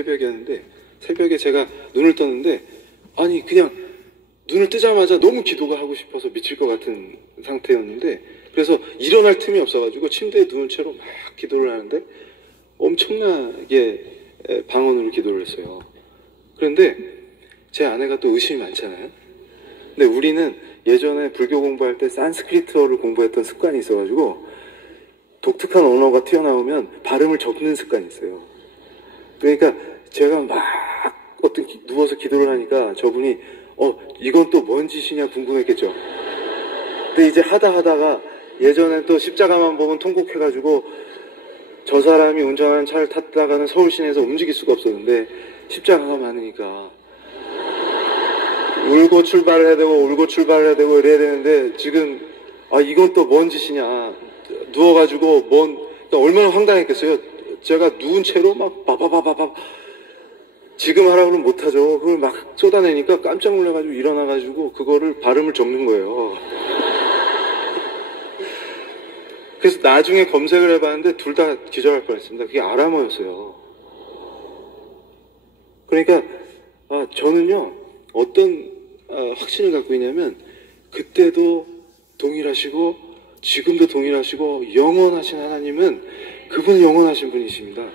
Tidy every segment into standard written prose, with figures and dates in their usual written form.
새벽이었는데 새벽에 제가 눈을 떴는데 아니 그냥 눈을 뜨자마자 너무 기도가 하고 싶어서 미칠 것 같은 상태였는데 그래서 일어날 틈이 없어가지고 침대에 누운 채로 막 기도를 하는데 엄청나게 방언으로 기도를 했어요. 그런데 제 아내가 또 의심이 많잖아요. 근데 우리는 예전에 불교 공부할 때 산스크리트어를 공부했던 습관이 있어가지고 독특한 언어가 튀어나오면 발음을 적는 습관이 있어요. 그러니까 제가 막 누워서 기도를 하니까 저분이 이건 또 뭔 짓이냐 궁금했겠죠. 근데 이제 하다가 예전에 또 십자가만 보면 통곡해가지고 저 사람이 운전하는 차를 탔다가는 서울 시내에서 움직일 수가 없었는데 십자가가 많으니까 울고 출발을 해야 되고 울고 출발을 해야 되고 이래야 되는데 지금 이건 또 뭔 짓이냐 누워가지고 그러니까 얼마나 황당했겠어요. 제가 누운 채로 막 바바바바바 지금 하라고 하면 못하죠. 그걸 막 쏟아내니까 깜짝 놀라가지고 일어나가지고 그거를 발음을 적는 거예요. 그래서 나중에 검색을 해봤는데 둘 다 기절할 뻔했습니다. 그게 아람어였어요. 그러니까 저는요 어떤 확신을 갖고 있냐면 그때도 동일하시고 지금도 동일하시고 영원하신 하나님은 그분은 영원하신 분이십니다.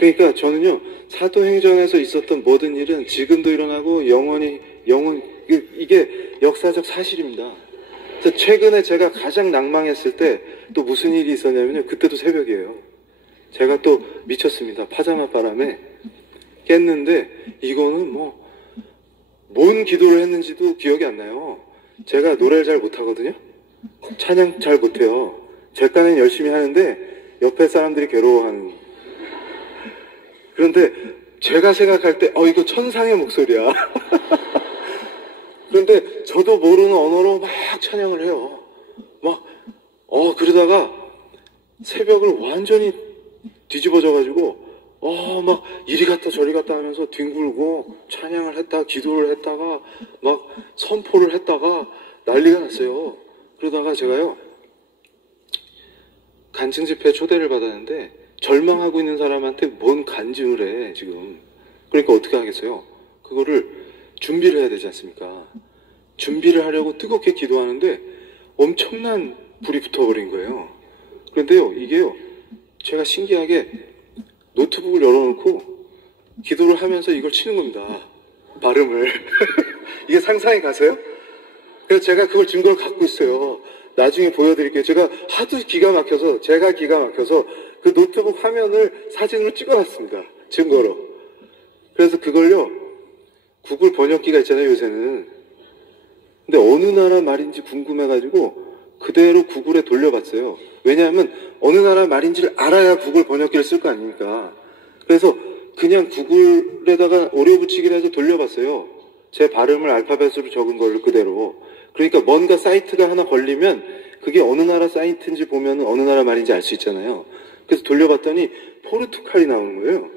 그러니까 저는요 사도행전에서 있었던 모든 일은 지금도 일어나고 이게 역사적 사실입니다. 그래서 최근에 제가 가장 낭망했을 때 또 무슨 일이 있었냐면요 그때도 새벽이에요. 제가 또 미쳤습니다. 파자마 바람에 깼는데 이거는 뭔 기도를 했는지도 기억이 안 나요. 제가 노래를 잘 못하거든요. 찬양 잘 못해요. 제 딴엔 열심히 하는데 옆에 사람들이 괴로워하는. 그런데 제가 생각할 때 이거 천상의 목소리야. 그런데 저도 모르는 언어로 막 찬양을 해요. 그러다가 새벽을 완전히 뒤집어져가지고 막 이리 갔다 저리 갔다 하면서 뒹굴고 찬양을 했다가 기도를 했다가 막 선포를 했다가 난리가 났어요. 그러다가 제가요 간증 집회에 초대를 받았는데 절망하고 있는 사람한테 뭔 간증을 해 지금. 그러니까 어떻게 하겠어요? 그거를 준비를 해야 되지 않습니까? 준비를 하려고 뜨겁게 기도하는데 엄청난 불이 붙어버린 거예요. 그런데요 이게요 제가 신기하게 노트북을 열어놓고 기도를 하면서 이걸 치는 겁니다. 발음을. 이게 상상이 가세요? 그래서 제가 그걸 증거를 갖고 있어요. 나중에 보여드릴게요. 제가 기가 막혀서 그 노트북 화면을 사진으로 찍어놨습니다. 증거로. 그래서 그걸요 구글 번역기가 있잖아요 요새는. 근데 어느 나라 말인지 궁금해가지고 그대로 구글에 돌려봤어요. 왜냐하면 어느 나라 말인지를 알아야 구글 번역기를 쓸 거 아닙니까? 그래서 그냥 구글에다가 오려 붙이기를 해서 돌려봤어요. 제 발음을 알파벳으로 적은 걸 그대로. 그러니까 뭔가 사이트가 하나 걸리면 그게 어느 나라 사이트인지 보면 어느 나라 말인지 알 수 있잖아요. 그래서 돌려봤더니 포르투갈이 나오는 거예요.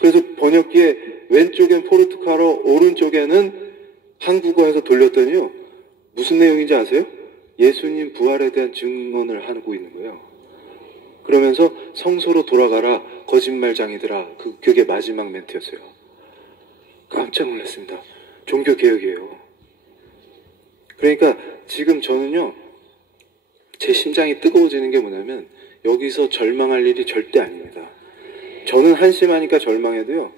그래서 번역기에 왼쪽엔 포르투갈어, 오른쪽에는 한국어에서 돌렸더니요 무슨 내용인지 아세요? 예수님 부활에 대한 증언을 하고 있는 거예요. 그러면서 성소로 돌아가라 거짓말장이들아. 그게 마지막 멘트였어요. 깜짝 놀랐습니다. 종교개혁이에요. 그러니까 지금 저는요 제 심장이 뜨거워지는 게 뭐냐면 여기서 절망할 일이 절대 아닙니다. 저는 한심하니까 절망해도요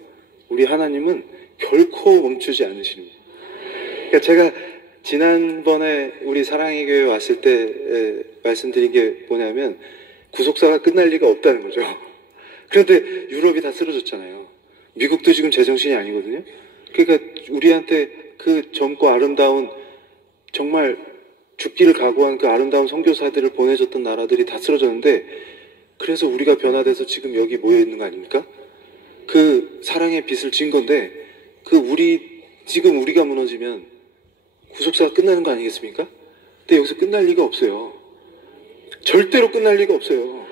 우리 하나님은 결코 멈추지 않으십니다. 그러니까 제가 지난번에 우리 사랑의 교회 왔을 때 말씀드린 게 뭐냐면 구속사가 끝날 리가 없다는 거죠. 그런데 유럽이 다 쓰러졌잖아요. 미국도 지금 제정신이 아니거든요. 그러니까 우리한테 그 젊고 아름다운 정말 죽기를 각오한 그 아름다운 선교사들을 보내줬던 나라들이 다 쓰러졌는데 그래서 우리가 변화돼서 지금 여기 모여 있는 거 아닙니까? 그 사랑의 빛을 진 건데 지금 우리가 무너지면 구속사가 끝나는 거 아니겠습니까? 근데 여기서 끝날 리가 없어요. 절대로 끝날 리가 없어요.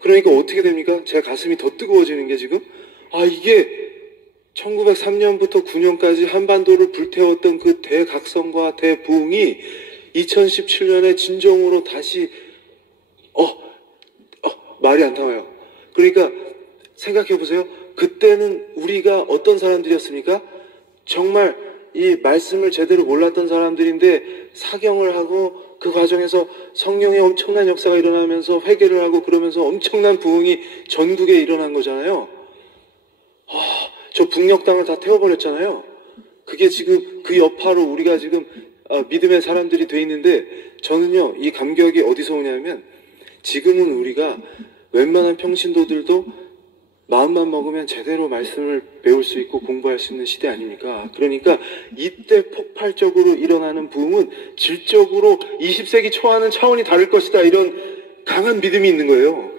그러니까 어떻게 됩니까? 제 가슴이 더 뜨거워지는 게 지금 이게 1903년부터 9년까지 한반도를 불태웠던 그 대각성과 대부흥이 2017년에 진정으로 다시 말이 안 나와요. 그러니까 생각해 보세요. 그때는 우리가 어떤 사람들이었습니까? 정말 이 말씀을 제대로 몰랐던 사람들인데 사경을 하고 그 과정에서 성령의 엄청난 역사가 일어나면서 회개를 하고 그러면서 엄청난 부흥이 전국에 일어난 거잖아요. 저 북녘 땅을 다 태워버렸잖아요. 그게 지금 그 여파로 우리가 지금 믿음의 사람들이 돼 있는데, 저는요 이 감격이 어디서 오냐면, 지금은 우리가 웬만한 평신도들도 마음만 먹으면 제대로 말씀을 배울 수 있고 공부할 수 있는 시대 아닙니까? 그러니까 이때 폭발적으로 일어나는 부흥은 질적으로 20세기 초와는 차원이 다를 것이다, 이런 강한 믿음이 있는 거예요.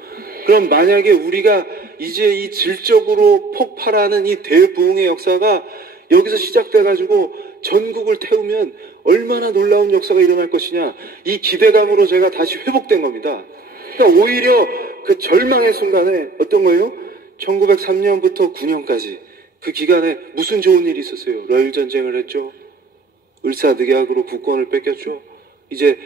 그럼 만약에 우리가 이제 이 질적으로 폭발하는 이 대부흥의 역사가 여기서 시작돼가지고 전국을 태우면 얼마나 놀라운 역사가 일어날 것이냐, 이 기대감으로 제가 다시 회복된 겁니다. 그러니까 오히려 그 절망의 순간에 어떤 거예요? 1903년부터 9년까지 그 기간에 무슨 좋은 일이 있었어요? 러일전쟁을 했죠. 을사늑약으로 국권을 뺏겼죠. 이제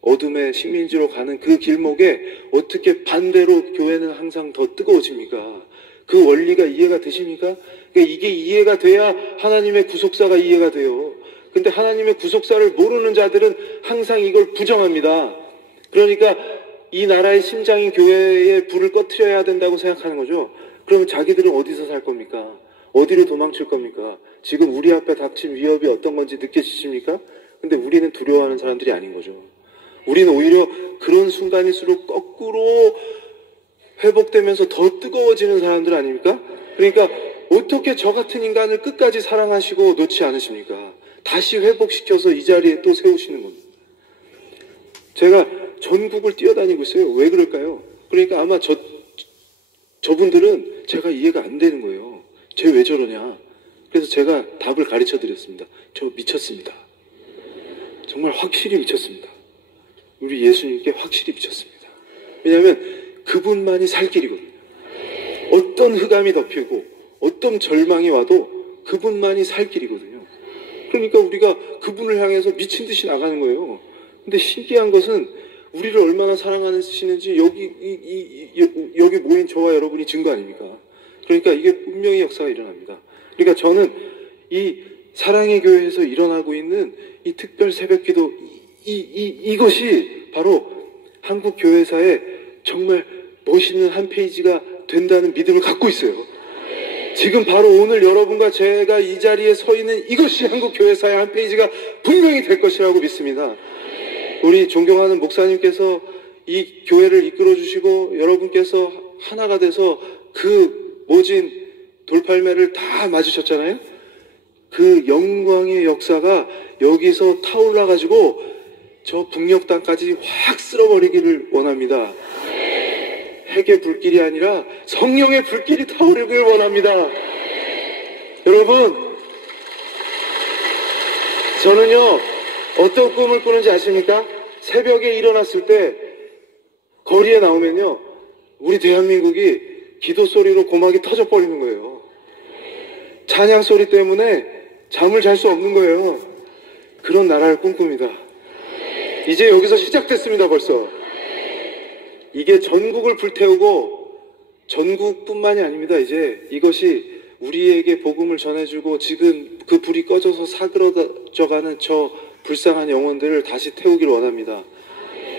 어둠의 식민지로 가는 그 길목에 어떻게 반대로 교회는 항상 더 뜨거워집니까? 그 원리가 이해가 되십니까? 그러니까 이게 이해가 돼야 하나님의 구속사가 이해가 돼요. 근데 하나님의 구속사를 모르는 자들은 항상 이걸 부정합니다. 그러니까 이 나라의 심장인 교회에 불을 꺼트려야 된다고 생각하는 거죠. 그러면 자기들은 어디서 살 겁니까? 어디로 도망칠 겁니까? 지금 우리 앞에 닥친 위협이 어떤 건지 느껴지십니까? 근데 우리는 두려워하는 사람들이 아닌 거죠. 우리는 오히려 그런 순간일수록 거꾸로 회복되면서 더 뜨거워지는 사람들 아닙니까? 그러니까 어떻게 저 같은 인간을 끝까지 사랑하시고 놓지 않으십니까? 다시 회복시켜서 이 자리에 또 세우시는 겁니다. 제가 전국을 뛰어다니고 있어요. 왜 그럴까요? 그러니까 아마 저분들은 제가 이해가 안 되는 거예요. 쟤 왜 저러냐? 그래서 제가 답을 가르쳐 드렸습니다. 저 미쳤습니다. 정말 확실히 미쳤습니다. 우리 예수님께 확실히 미쳤습니다. 왜냐하면 그분만이 살 길이거든요. 어떤 흑암이 덮이고 어떤 절망이 와도 그분만이 살 길이거든요. 그러니까 우리가 그분을 향해서 미친 듯이 나가는 거예요. 근데 신기한 것은 우리를 얼마나 사랑하시는지 여기 모인 저와 여러분이 증거 아닙니까? 그러니까 이게 분명히 역사가 일어납니다. 그러니까 저는 이 사랑의 교회에서 일어나고 있는 이 특별 새벽기도 이것이 바로 한국 교회사의 정말 멋있는 한 페이지가 된다는 믿음을 갖고 있어요. 지금 바로 오늘 여러분과 제가 이 자리에 서 있는 이것이 한국 교회사의 한 페이지가 분명히 될 것이라고 믿습니다. 우리 존경하는 목사님께서 이 교회를 이끌어 주시고 여러분께서 하나가 돼서 그 모진 돌팔매를 다 맞으셨잖아요. 그 영광의 역사가 여기서 타올라 가지고 저 북녘 땅까지 확 쓸어버리기를 원합니다. 핵의 불길이 아니라 성령의 불길이 타오르기를 원합니다. 여러분, 저는요 어떤 꿈을 꾸는지 아십니까? 새벽에 일어났을 때 거리에 나오면요 우리 대한민국이 기도 소리로 고막이 터져버리는 거예요. 찬양 소리 때문에 잠을 잘 수 없는 거예요. 그런 나라를 꿈꿉니다. 이제 여기서 시작됐습니다. 벌써 이게 전국을 불태우고, 전국뿐만이 아닙니다. 이제 이것이 우리에게 복음을 전해주고 지금 그 불이 꺼져서 사그러져가는 저 불쌍한 영혼들을 다시 태우길 원합니다.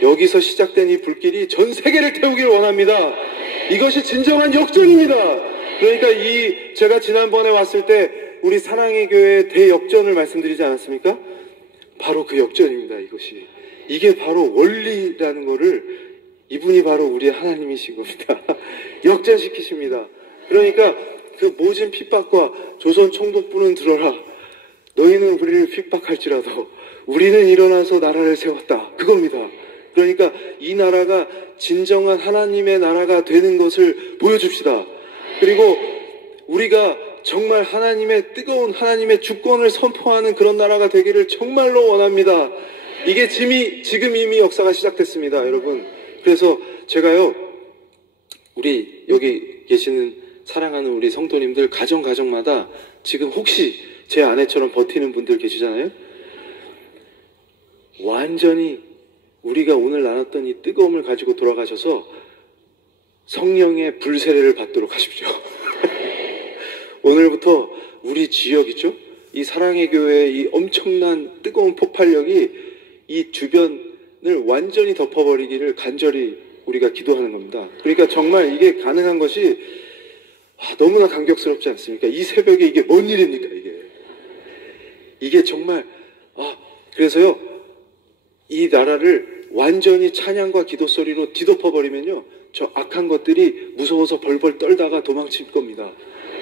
여기서 시작된 이 불길이 전 세계를 태우길 원합니다. 이것이 진정한 역전입니다. 그러니까 제가 지난번에 왔을 때 우리 사랑의 교회의 대역전을 말씀드리지 않았습니까? 바로 그 역전입니다. 이것이. 이게 바로 원리라는 거를 이분이 바로 우리의 하나님이신 겁니다. 역전시키십니다. 그러니까 그 모진 핍박과 조선 총독부는 들어라. 너희는 우리를 핍박할지라도 우리는 일어나서 나라를 세웠다. 그겁니다. 그러니까 이 나라가 진정한 하나님의 나라가 되는 것을 보여줍시다. 그리고 우리가 정말 하나님의 뜨거운 하나님의 주권을 선포하는 그런 나라가 되기를 정말로 원합니다. 이게 지금 이미 역사가 시작됐습니다. 여러분. 그래서 제가요 우리 여기 계시는 사랑하는 우리 성도님들 가정마다 지금 혹시 제 아내처럼 버티는 분들 계시잖아요. 완전히 우리가 오늘 나눴던 이 뜨거움을 가지고 돌아가셔서 성령의 불세례를 받도록 하십시오. 오늘부터 우리 지역 있죠? 이 사랑의 교회의 이 엄청난 뜨거운 폭발력이 이 주변을 완전히 덮어버리기를 간절히 우리가 기도하는 겁니다. 그러니까 정말 이게 가능한 것이 너무나 감격스럽지 않습니까? 이 새벽에 이게 뭔 일입니까, 이게 정말 그래서요, 이 나라를 완전히 찬양과 기도 소리로 뒤덮어버리면요, 저 악한 것들이 무서워서 벌벌 떨다가 도망칠 겁니다.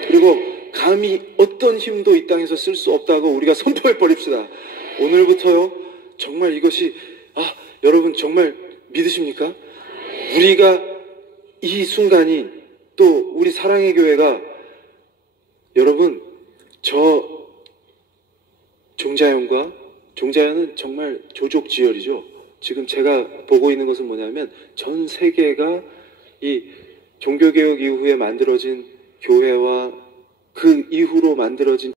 그리고 감히 어떤 힘도 이 땅에서 쓸 수 없다고 우리가 선포해 버립시다. 오늘부터요, 정말 이것이 여러분 정말 믿으십니까? 우리가 이 순간이 또 우리 사랑의 교회가 여러분 저 종자연은 정말 조족지열이죠. 지금 제가 보고 있는 것은 뭐냐면 전 세계가 이 종교개혁 이후에 만들어진 교회와 그 이후로 만들어진